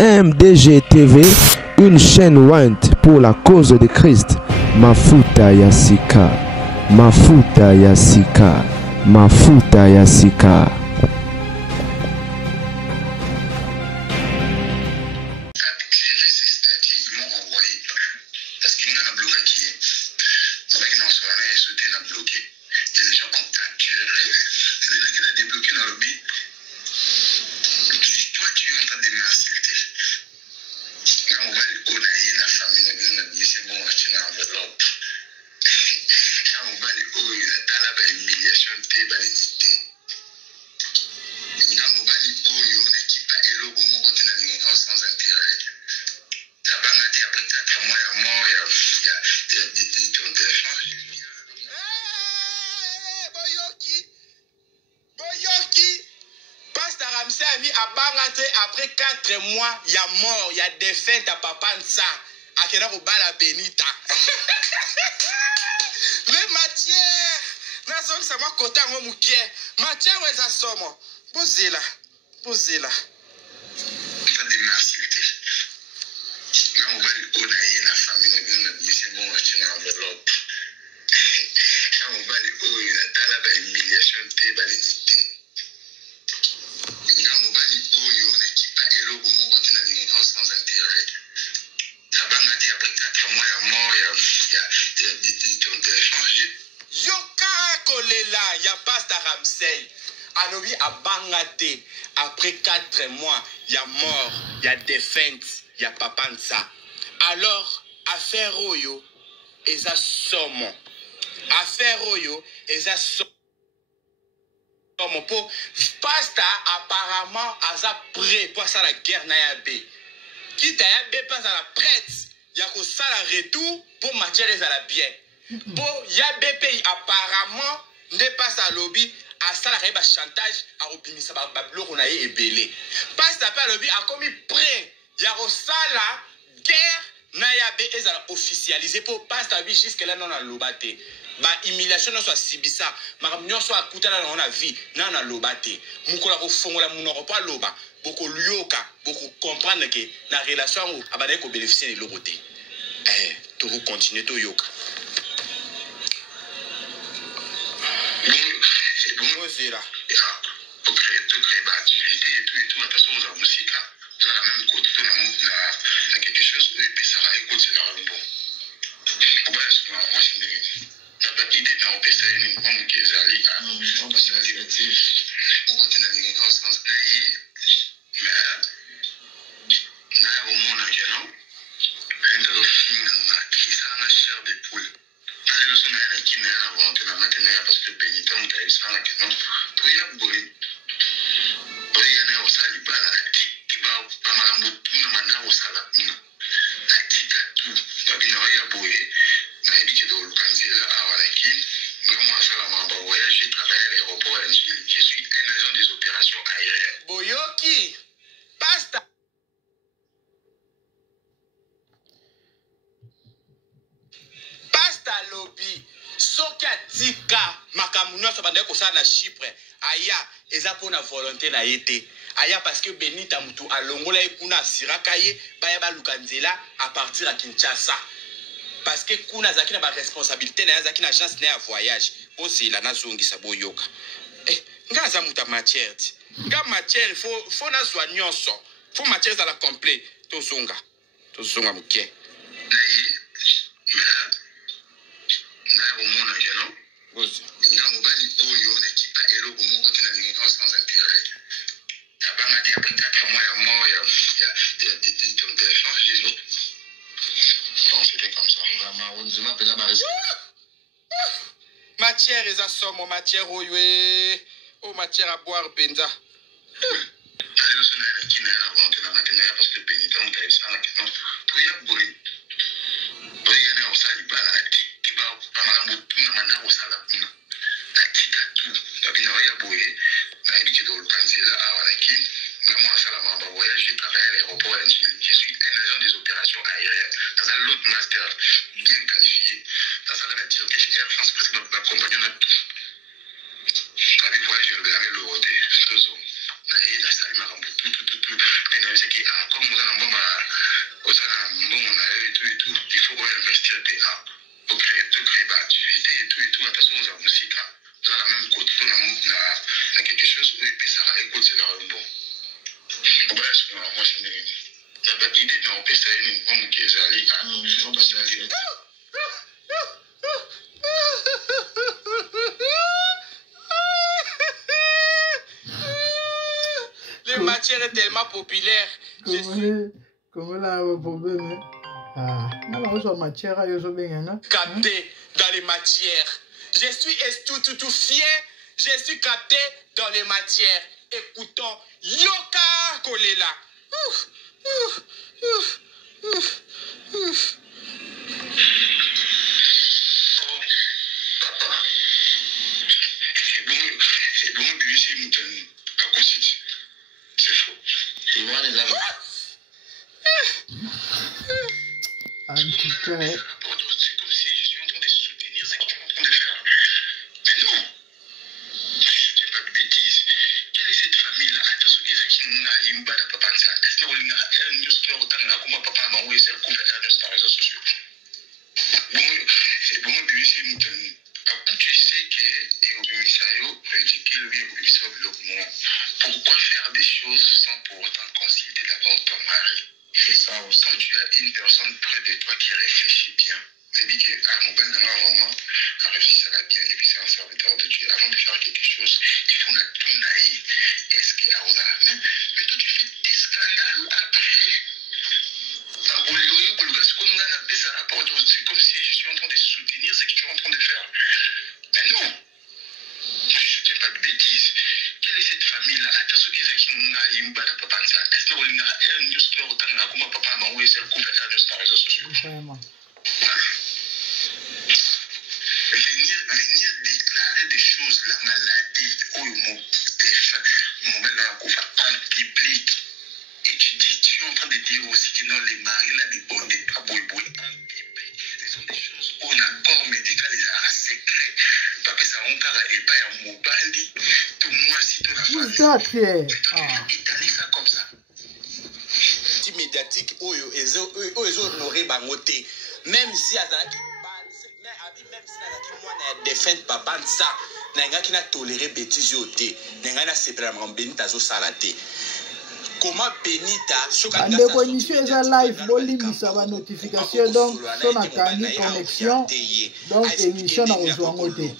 MDG TV, une chaîne Want pour la cause de Christ. Mafuta Yasika, Mafuta Yasika, Mafuta Yasika. Après 4 mois, il y a mort, il y a défaite à Papa Nsa. À quel âge la Benita. Mais matière, n'a ça m'a côté en mouké. Matière, ouais, ça somme. Posez là, posez là. Anobi a bangate. Après 4 mois, il y a mort, il y a défaite, il y a Papa Nsa. Alors, affaire Oyo, et ça somme. Affaire Oyo, et ça somme. Pour Pasta, apparemment, a prêt pour ça la guerre Nayabe. Qui t'a pas à la prête, il y a que ça la retour pour matière à la bien. Pour Yabé pays, apparemment, n'est pas à lobby. À ça la chantage à obimisa bablo on a ebelé parce que lobby a commis prêt il y a ça la guerre nayabe ezala officialisé pour pas tabi jusque là non a lobaté ba humiliation non soit sibisa makamnyo soit akutana na na vie na na lobaté mukola ko fongola munoko pa loba boko lyoka boko comprendre que na relation abana ko bénéficier de loboté to vous continuer to yoka. Là. Pour créer ma activité et tout, la façon de la musique, dans la même côté, dans quelque chose où il peut s'arrêter, écoute, c'est dans le bon. Pour moi, c'est moi, c'est une idée dans le pays, c'est une bonne qui est allée à on continue à dire en sens naïf, mais au monde en général, rien de l'offre, qui s'en a cher des poules. Je suis un qui n'a rien inventé, parce que Benita, on a eu ça là, que non, tout y a bourré. Pour y aller au saliba, qui va pas mal tout le monde au salapino. La petite à tout, parce qu'il n'y a rien bourré. N'a évité de le canceller à Walaki. Moi, ça la voyage, j'ai travaillé à l'aéroport, je suis un agent des opérations aériennes. Boyoki, pasta. Pasta lobby. Soka tika makamunyo so bande ko sa na Chypre aya eza pona volonté na yete aya parce que Benita mutu alongola ekuna siraka ye baya balukanzela à partir à Kinshasa parce que kuna zakina ba responsabilité na zakina agence na voyage osila na zongisa boyoka ngaza muta matière nga matière faut na zwa nyonso faut matière za la complet to zonga muke au monde en général, il y a un mobile qui pas élo au monde qui n'a rien sans intérêt. Il y a pas mal après 4 mois, il y a des échanges. Donc c'était comme ça. On dit ma pela barise. Matière et ça somme matière oh matière à boire benza. Allez, le qui n'a rien inventé parce que Benita on a eu ça là, tout y a bourré. osali bana ki ba makambo tuna mana osala kuna natika tu babina ya boye na ebiki de lukanzela awa lakini moi ça la maman voyage j'ai travaillé à l'aéroport à Njili. Je suis un agent des opérations aériennes dans un lot master bien qualifié dans ça la directrice chez Air France parce que ma compagnon a tout avec voyage je vais le roté tout na et la salle makambo tout mais na c'est qui comme vous en bon on a et tout il faut investir pour créer bah activité et tout attention aux musique dans la même côté na quelque chose où puis ça va écouter c'est là bon. Moi, je n'ai idée dans le PCN, comme qui est allé Les matières est tellement populaire. Comment là, le problème? Capté dans les matières. Je suis tout fier. Je suis capté dans les matières. Écoutons Yoka Kolela. Papa, c'est bon, c'est Moutani. C'est faux. C'est moi les amis. C'est comme si je suis en train de soutenir ce que tu es en train de faire. Mais non. Je ne fais pas de bêtises. Quelle est cette famille-là? Attention, ils ont papa. Est-ce qu'on a un newsletter autant que papa m'a envoyé sur les réseaux sociaux? C'est bon, c'est Moutani. Tu sais que pourquoi faire des choses sans pour autant consulter d'abord ton mari? C'est ça. Quand tu as une personne près de toi qui réfléchit bien, c'est-à-dire que mon ben vraiment réfléchit ça va bien et puis c'est un serviteur de Dieu. Avant de faire quelque chose, il faut tout naïr. Est-ce que mais toi tu fais des scandales après? C'est comme si je suis en train de soutenir ce que tu es en train de faire. Mais non, je ne fais pas de bêtises. Quelle est cette famille-là? Attention, est-ce qu'on a un newsletter autant que papa m'a envoyé sur les réseaux sociaux? Venir déclarer des choses, la maladie, en public. Et tu es en train de dire aussi que non, les maris là ne bondent pas boy en public. Ce sont des choses où un accord médical les a secret. Parce que ça on carre et pas un mobile. Tout moi si tu la famille. Étaler ça comme ça. Petit médiatique ils ont honoré Bangoté. Même si Azaki même si Azaki moi n'a défendu papa ça, n'a qui n'a toléré bêtises yoté, n'a n'a séparé mon Benita zo salate. Comment Benita ndeko émission eza live bolimbisa ba notification donc so na kani connexion donc émission na kozwa ngote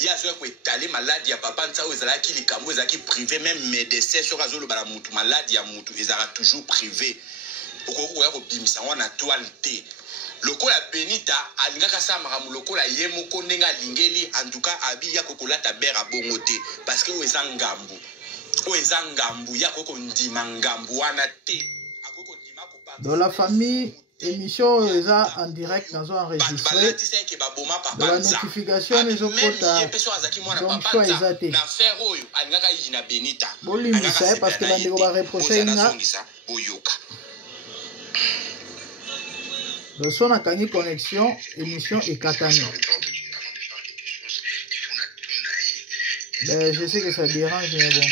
ya zo ko étaler maladie ya papa nsa ezala ki likambo ezaki privé même médecin so kazo lo bala mutu maladie ya mutu ezala toujours privé oko ya ko bimisa wana toile lokola Benita alingaka sa makamu lokola ye moko ndenga lingeli en tout cas abi ya kokolata bera bongote parce que eza ngambu dans la famille, émission est en direct dans un enregistré. Dans la notification, les autres donc soit exaté. Bon, lui, ça parce que l'on va reprocher dans son accueil connexion, émission est katanée. Je sais que ça dérange, mais bon.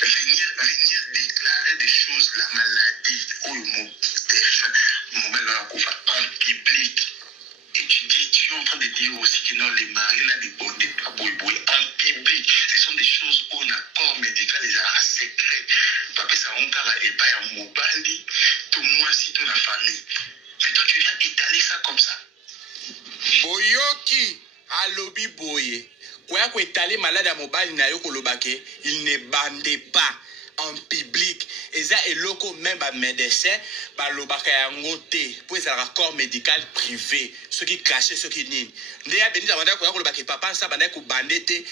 Venir déclarer des choses, la maladie, en public. Et tu es en train de dire aussi que non, les maris là, les bondés pas boy en public. Ce sont des choses où un accord médical les a secret. Parce que ça on carre et pas un mobile, tout moi si toute la famille. Mais toi tu viens étaler ça comme ça. Boyoki, alobi boye. Quoi étaler malade à mobile na yoko lobake, il ne bandait pas. en public. Et ça est loco même ba médecin, ba lobaka yango te. Pour les corps médical privé, ceux qui cachent, ceux qui nient. Ndeya Benita banda ko lobaka papa ça banda ko bandete.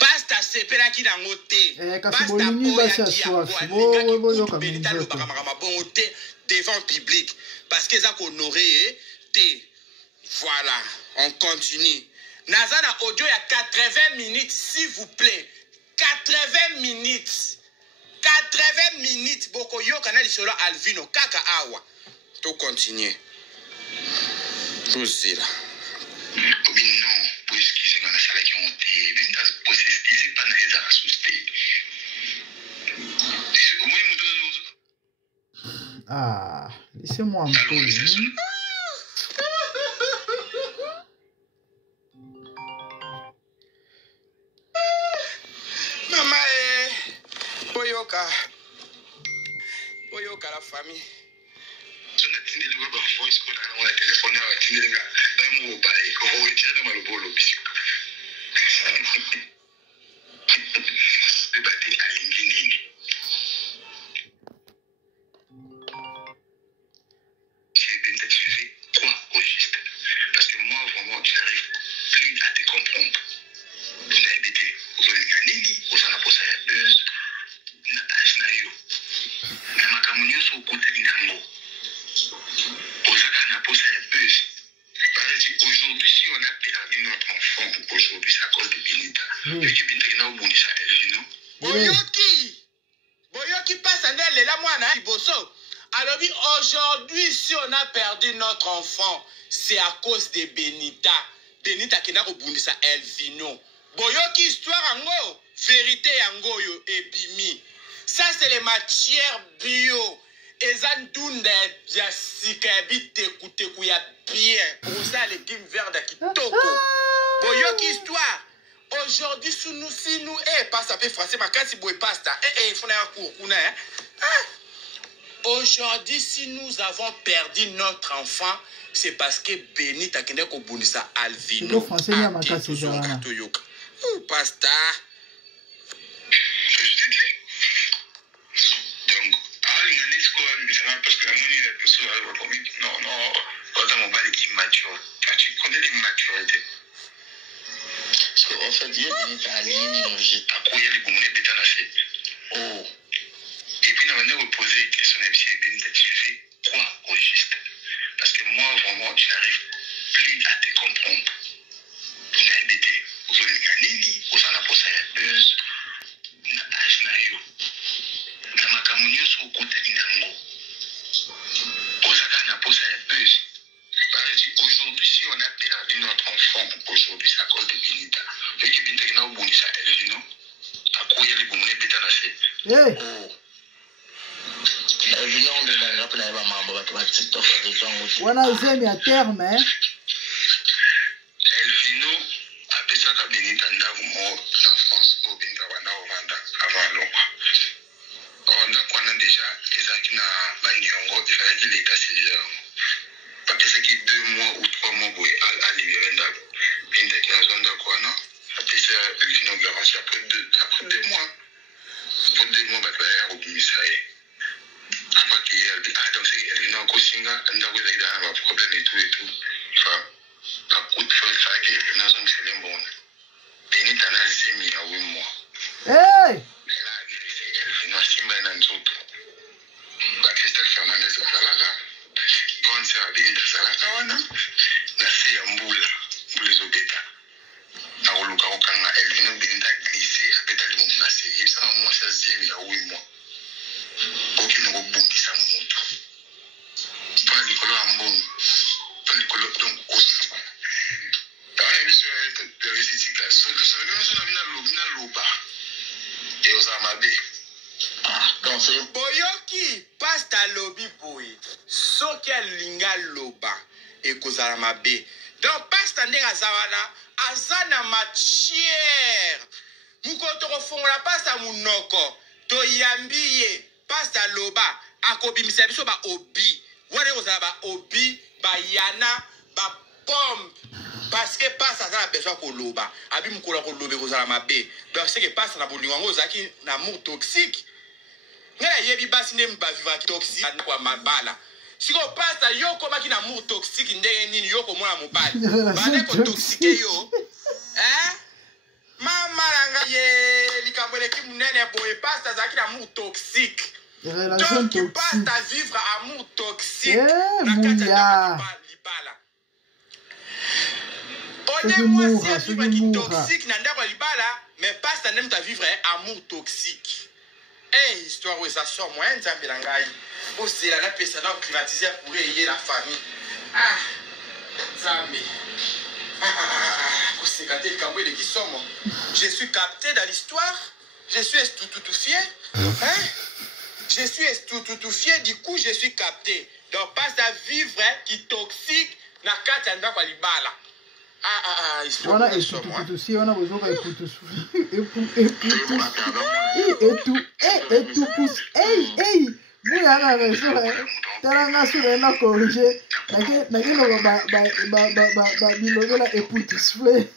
Basta sepela ki nango te. Basta boya ki yango. Benita lobaka makama bon te devant le public. Parce que ça honoré te. Voilà, on continue. Nazana audio il y a 80 minutes, s'il vous plaît. 80 minutes. 80 minutes. Boko yo canal solo Alvino. Kaka awa. Tout continue. Tout zira. Oui, non. Pour excuser, on a ça qui ont été. Pour s'excuser, pas dans les assustés. Ah, laissez-moi un peu. Maman, Boyoka la famille. Parce que moi, vraiment, je n'arrive plus à te comprendre. Je n'ai habité aux Oliganini, aux Anaposayabeuses, na Ajnayo. Na Makamunio sous Kontaminango. Aux Anaposayabeuses. Aujourd'hui, si on a perdu notre enfant, aujourd'hui, c'est à cause de Benita. Boyoki passe à Nel, la moine, Bosso. Alors, aujourd'hui, si on a perdu notre enfant, c'est à cause de Benita. Benita qui n'a pas bondi sa Elvino. Boyoki histoire ango, vérité ango yo epimi. Ça c'est les matières bio. Ezandunda ya sikabi te kuya bien. Pour ça les légumes verts da kitoko. Boyoki histoire. Aujourd'hui si nous passe à peu français ma quand si boy pasta. Il faut un cours kuna hein. Aujourd'hui, si nous avons perdu notre enfant, c'est parce que Benita qui n'est qu'au bout de ça, Alvino. Français, il y a ma casse de pasta. Donc, parce que non, pas mon mari qui mature. Tu connais l'immaturité. En fait, il y a Benita à l'immunologie. À quoi il y a les bons bêta lâchés. Oh. Et puis, on a reposé une question à Benita, tu fais quoi au juste? Parce que moi, vraiment, je n'arrive plus à te comprendre. Je n'ai habité aux Oliganini, aux Anaposayabeuses, na Ajnayo, na Makamunio sous Kontaminango, aux Anaposayabeuses. Aujourd'hui, si on a perdu notre enfant, aujourd'hui, c'est à cause de Benita. Et que Benita n'a pas bondi sa Elvino, à quoi il y a les bons bêta lâchés. Wana usemi ya terme Elvino apesa ka Benita ndavu mo na France pour Benita wana ovanda avant longwa. On a kwana déjà les aki na banyongo il fallait que l'état civil apesa ki 2 mois ou 3 mois boy à libérer ndavu. Benita ki azonda kwana apesa Elvino garantie après 2 mois. Pour 2 mois ba ya obimisaye. Après qu'il y a donc c'est Elvino Kosinga ndavu za kidana ba problème et tout. Enfin par contre, il faut que les gens se les bon. Benita n'a pas mis à 8 mois. hey! Elle a agressé Elvino Simba et Nanzoto. Christelle Fernandez Salala. Grande sœur Benita Salakawana. Nasé Amboula. Boule Zobeta. Na Oluka Okanga Elvino Benita glissé. Apeta le monde Nasé. Il s'en a moins 16 il y a 8 mois. Aucune rebondit sa montre. Pas Nicolas Ambon. Pas Nicolas donc aussi. Boyoki pasta lobi boy. Soki alinga loba ekozala mabe. Donc pasta ndenge azawana azana matière. Mukoto kofongola pasta munoko toyambiye pasta loba akobimisa biso ba obi. Wana kozala ba obi ba yana ba pomme parce que passe à la besoin ko loba abi mukolo ko lobe ko za mabe donc c'est que passe na bolingo zaki na amour toxique ngela yebi basi ne mba vivre toxique kwa mabala siko passe yo koma ki na amour toxique ndenge nini yo ko mona mobali bane ko toxique yo mama langa ye likambole ki munene boye passe zaki na amour toxique donc tu passes à vivre amour toxique na kata libala on est moi si vivre qui toxique na ndako libala mais passe à même ta vivre amour toxique histoire où ça sort moi nzambe na ngai o c'est la personne privatiser pour aider la famille nzambe je suis capté dans l'histoire, je suis estoutoufié, je suis estoutoufié, du coup je suis capté. Donc passe à vivre qui toxique na kati anda kwa libala. Voilà estoutoufié, on a besoin de et tout pousse. Hey, vous avez raison. Talanga sur la corrigé. Nakelo ba bilobela écoute souffle.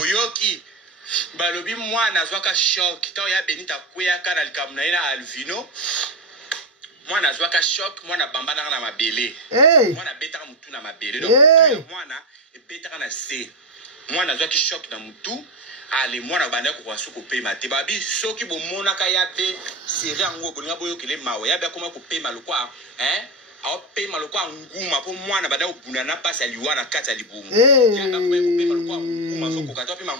Oyoki balobi mwana zwaka shock to ya benita kuyaka na likamuna ina Alvino mwana zwaka shock mwana bambana na mabele mwana betaka mutu na mabele donc mwana betaka na se mwana zwaki shock na mutu ale mwana banda ko kwasu ko pema te babi soki bo mona ka ya be seri ango bolinga boyo kele mawe ya be akoma ko pema lokwa a pema lokwa nguma po mwana banda obunda na pasi aliwana kati alibungu ya ka ko pema lokwa nguma so ko ka to pema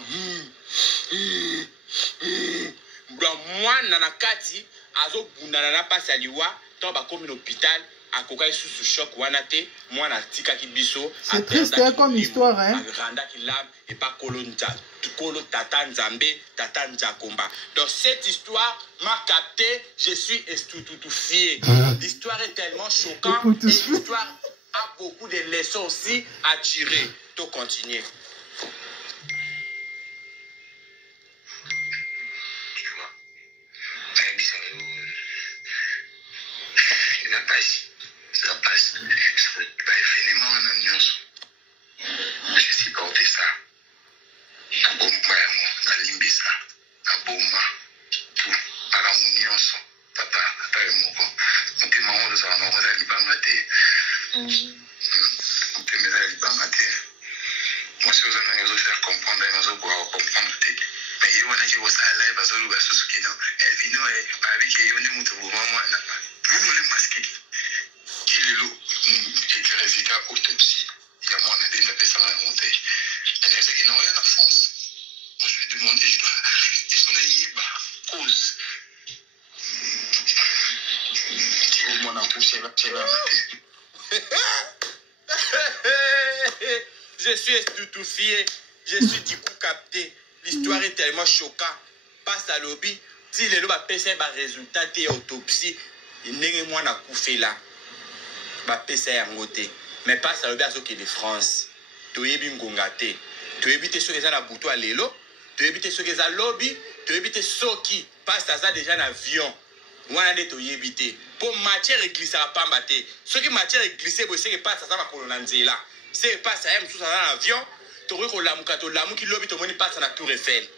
bla mwana na kati azo bunda na pasi aliwa to ba komi l'hôpital akoka sous choc wana te mwana tika kibiso c'est triste comme histoire randa ki lam et pas kolonja kolo tata nzambe tata njakomba. Donc cette histoire m'a capté, je suis estoutoufié. L'histoire est tellement choquante et l'histoire a beaucoup de leçons aussi à tirer. To continuer. Je suis porté ça. Je suis estoutoufié, je suis du coup capté. L'histoire est tellement choquante. Passe à l'objet, si les lois passent par résultat de autopsie, il n'est moins à couper là. Passer à côté. Mais passe à l'objet à ce qui est de France. Tu es bien gongate. Tu évites ceux qui sont à bouton à l'élo. Tu évites ceux qui sont à lobby. Tu évites ceux qui passent à ça déjà en avion. On a des éviter. Pour matière glissée à pas battre. Ceux qui matière glissée, c'est que passe à ça ma colonne là. C'est passe à M sous un avion. Tu aurais que l'amour qui lobby, tu money passe à la Tour Eiffel.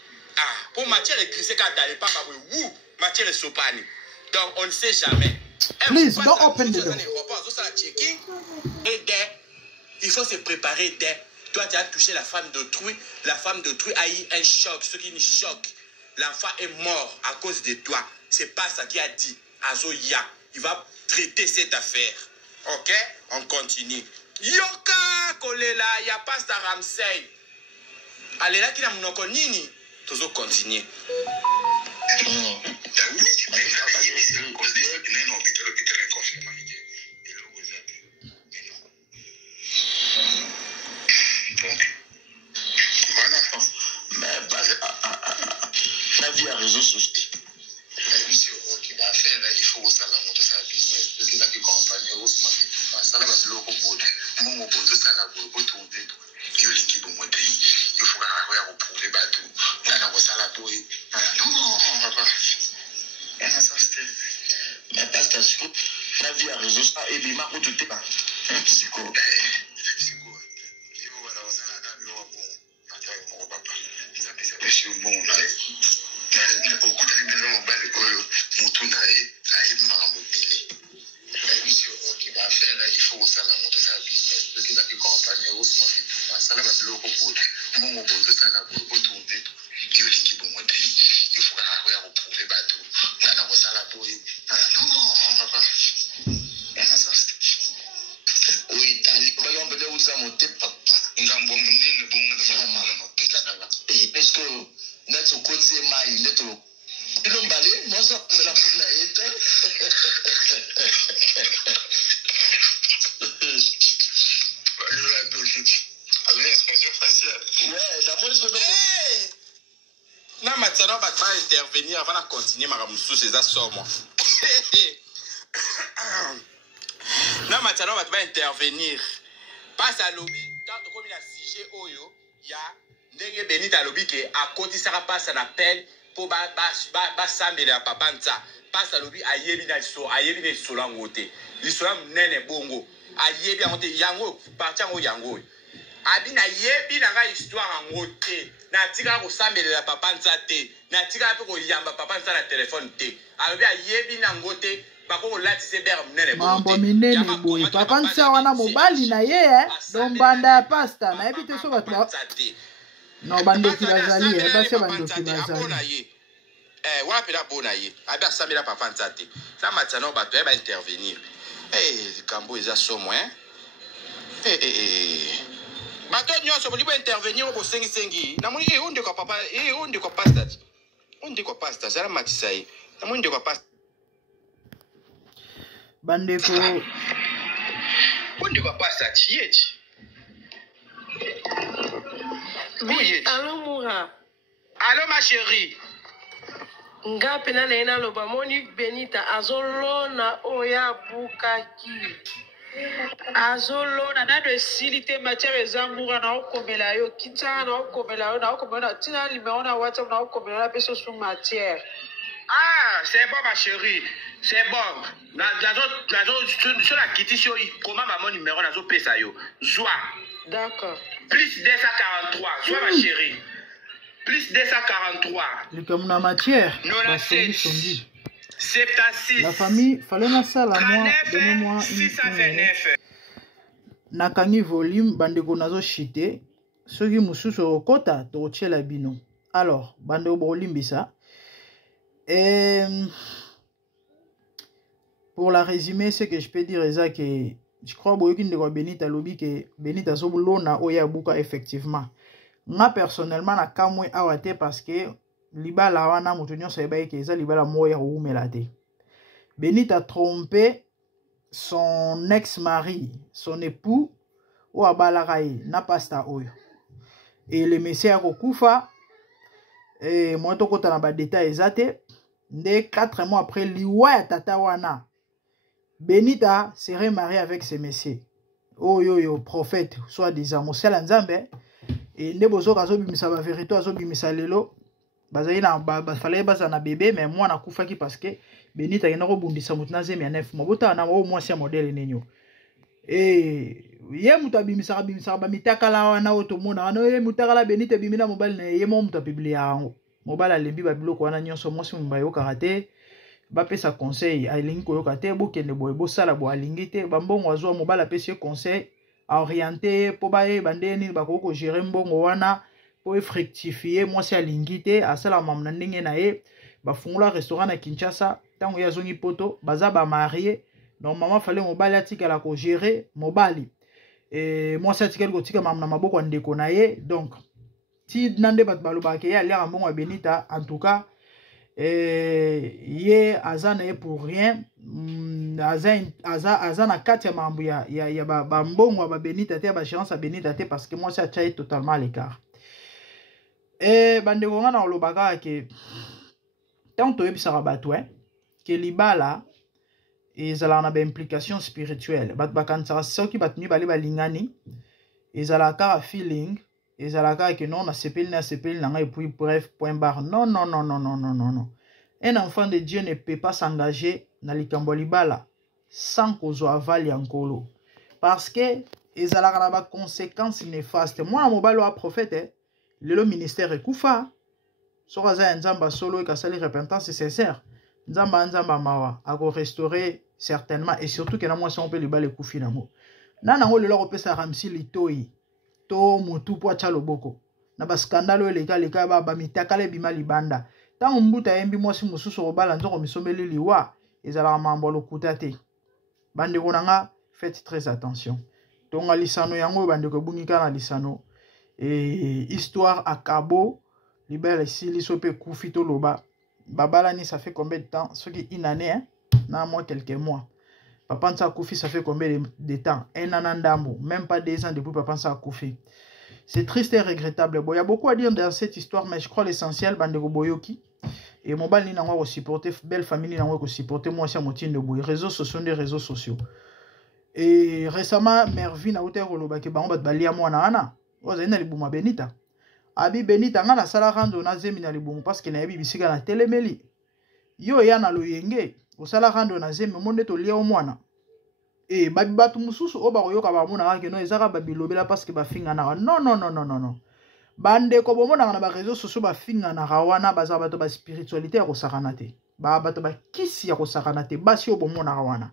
Pour matière glissée quand t'as les pas matière est sopani. Donc on ne sait jamais. Please don't open the door. Il faut se préparer dès. Toi tu as touché la femme d'autrui. La femme d'autrui a eu un choc. Ce qui nous choque. L'enfant est mort à cause de toi. C'est pas ça qu'il a dit. Azoya, il va traiter cette affaire. Ok? On continue. Yoka kolela, ya pasta Ramsey. Allez là qui n'a mon nini. Toujours continuer. Mais basé la vie à réseaux sociaux. Il faut que ça la montre ça business. Parce que là qui compagnie au ça là c'est le robot. Mon robot ça la robot tout de. Yo l'équipe monte. ya retrouver bateau. On a ça la boue. Non, papa. On a ça c'était. Mais pas station. La vie a réseau ça et les marques tout est pas. Psycho. Psycho. Yo voilà ça la loi bon. Attends mon papa. Ça c'est bon là. Beaucoup de gens ont balle que mon tourne aille mobile. La mission qui va faire il faut ça la moto ça business parce que là qui campagne au smart ça là va le pour mon boulot ça na pour tourner il linki bon moto il faut que ya retrouver bateau na na ça la pour non papa ça oui tali ba yombe le uza moto papa ngambo munene bon na vraiment pika na parce que notre côté mai notre il ont balé moi ça de la foule là est na matano va intervenir avant de continuer ma ramusou c'est ça sort moi na matano va intervenir passe à lobby quand comme il a sujet oyo ya ndenge Benita lobby que à côté ça passe un appel pour ba sambela papa nza passe à lobby ayebi na so la ngote lisola nene bongo ayebi ngote yango parti ngo yango abina yebi na nga histoire ngote na tika ko sambela papa nza te na tika pe ko yamba papa nza na téléphone te alobi ayebi na ngote bako lati se ber nene bongo mambo minene boy papa nza wana mobali na ye donc banda ya pasta na yebi te so bato non bandoki bazali base bandoki bazali wapi la bona ye abia samela papa nzate ça matano bato ba intervenir kambo eza somo bato nyonso bolibo intervenir au sengi na moni onde ko papa onde ko pasta ça la matisai na moni de ko pasta bandeko onde ko pasta tieti oui allô Moura allô ma chérie nga pena na ina loba Monique Benita azolona oya bukaki azolona na de silite matière ezambura na okomela yo kitana na okomela yo na okomela tina numéro na WhatsApp na okomela peso sur matière. Ah c'est bon ma chérie c'est bon sur la kiti sur comment maman numéro na zo pesa yo zwa d'accord plus 243 zwa ma chérie plus 243. Le comme la matière. 96. 76. La famille, fallait na sala moi, donnez-moi 629. Nakangi volume, bandeko nazo chité. Ceux qui mususu okota, to la bino. Alors, bandeko bolimbisa. Et pour la résumer, ce que je peux dire est que je crois que Benita lobby que Benita Zobolona oya buka effectivement. Moi personnellement na kamwe awate parce que libala wana mutunyo sabaye que ça libala moya oumelate. Benita a trompé son ex-mari, son époux ou abalaraï na pasta oyo. Et le monsieur a kokufa et moi to kota na ba détail ezate de 4 mois après liwa ya tata wana. Benita serait mariée avec ce monsieur. Oh yo prophète soit disant mosala nzambe. Et les bozo kazo bimisa ba vérité azo bimisa lelo bazali na fallait baza na bébé mais moi na kufaki parce que Benita ina ko bundisa mutna zemi ya 9 mois bota na o moi c'est modèle nenyo et ye muta bimisa ba mitakala wana otomona wana ye mutakala Benita bimina mobile na ye mo muta publier yango mobile alembi ba biloko wana nyonso mo simba yo karate ba pesa conseil alingi ko yo kate bo kende boy bo sala bo alingi te ba mbongo azo mobile apesi conseil orienté pour bailler bandeni bakoko gérer mbongo wana pour fructifier moi c'est alingité à cela mamna ndenge na ye ba fungula restaurant na Kinshasa tango ya zongi poto baza ba marié normalement fallait mobali atika la ko gérer mobali et moi c'est atika ko tika mamna maboko ndeko na ye donc ti nande bat baloba ke ya lera mbongo Benita en tout cas ye azana pour rien azana kati ya mambo ya ba mbongo ba Benita te ba chance Benita te parce que moi ça a totalement à l'écart et bande ko ngana lobaka ke tant to yebisa bato que libala ezala na ba implication spirituelle bat bakansa soki bat mi bali balingani ezala ka feeling ezalaka que non na sepeli na et puis bref point barre. Non. Un enfant de Dieu ne peut pas s'engager na likambo libala sans kozwa avali ankolo parce que ezalaka na ba conséquences néfastes. Moi mobile wa prophète le ministère ekufa soka za nzamba solo ekasali repentance sincère nzamba mawa ako restaurer certainement et surtout que na moi si on peut libala ekufi na mo nana ngo lelo kopesa ramsi litoi to mutu po cha loboko na ba scandale leka ba mitakale bima libanda tango mbuta yembi mwasi mususu robala nzoko misomeli liwa ezala mambo lokuta te bande konanga faites très attention tonga lisano yango bande ko bungika na lisano histoire à Cabo libère ici lisope kufi to loba babala ni ça fait combien de temps ce qui une année hein na moi quelques mois papa nsa kufi ça fait combien de temps un an ndambo même pas 2 ans depuis papa nsa kufi. C'est triste et regrettable. Bon, il y a beaucoup à dire dans cette histoire, mais je crois l'essentiel, bande boyoki. Et mon bal ni nango supporter, belle famille nango supporter, moi c'est motine de boy. Réseaux sociaux des réseaux sociaux. Et récemment, Mervin a été roloba ke bango bat balia moi na ana. Oza ina libuma Benita. Abi Benita ngana sala rando na zemi na libumu parce que na yebi bisika na telemeli. Yo ya na loyenge, osala rando na zemi monde to lia o mwana. Et babi batu mususu oba koyoka ba mona ke no ezaka babi lobela parce que ba finga na non. Bande ko bomona na ba réseaux sociaux ba finga na rawana baza bato ba spiritualité ya ko sakanate. Ba bato ba kisi ya ko sakanate basi obomona rawana.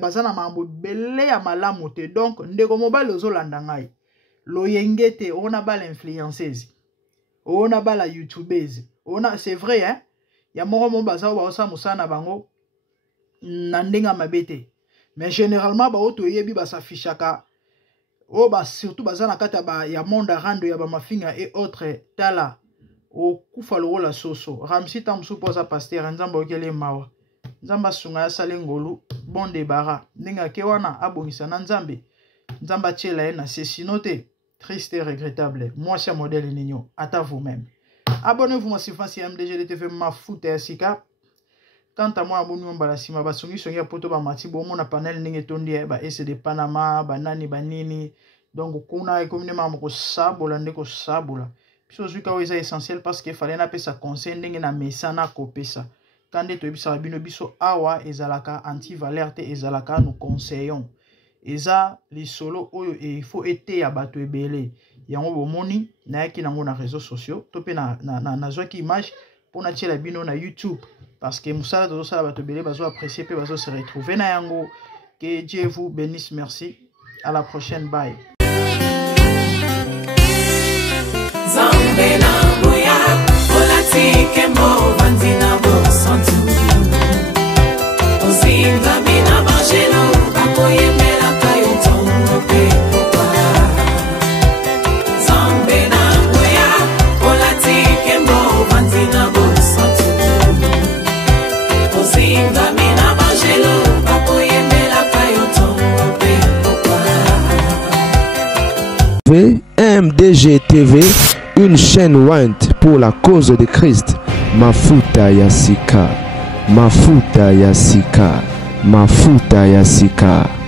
Baza na mambo belé ya malamu te donc ndeko mobile ozolanda ngai. Loyenge te ona ba l'influenceuse. Ona ba la youtubeuse. Ona c'est vrai hein. Ya moko mo baza ba osa musana bango na ndenga mabete. Mais généralement, auto yebi ba s'affichaka. Oh bah surtout bazana kata ba ya monde rando ya ba mafinga et autres tala. O kufa lo la soso. Ramsi tamsu poza pasteur nzamba okele mawa. Nzamba sunga ya sale ngolu bon débarras. Ninga ke wana abongisa na nzambe. Nzamba tchela na sesinote. Triste et regrettable. Moi c'est modèle nino. À vous-même. Abonnez-vous à ma MDG TV Mafuta Sika. Quant à moi, abonné à Balasima, basongi songi poto ba mati bo mona panel ninge tondi ba ese de Panama, banani banini. Donc kuna communément mo sabola ndeko sabola. Biso zuka oza essentiel parce que fallait na pesa conseil ndenge na mesana ko pesa. Kande to bisa bino biso awa ezalaka anti valerte ezalaka nous conseillons. Eza li solo oyo et il faut été ya bato ebele. Yango bomoni na yaki nango na réseaux sociaux, to pe na zoki image pour na tiela bino na YouTube. Parce que Moussala de Sala Batobele va apprécier et va se retrouver na yango. Que Dieu vous bénisse, merci. À la prochaine, bye. MDG TV, une chaîne Wint pour la cause de Christ. Mafuta Yasika, Mafuta Yasika, Mafuta Yasika.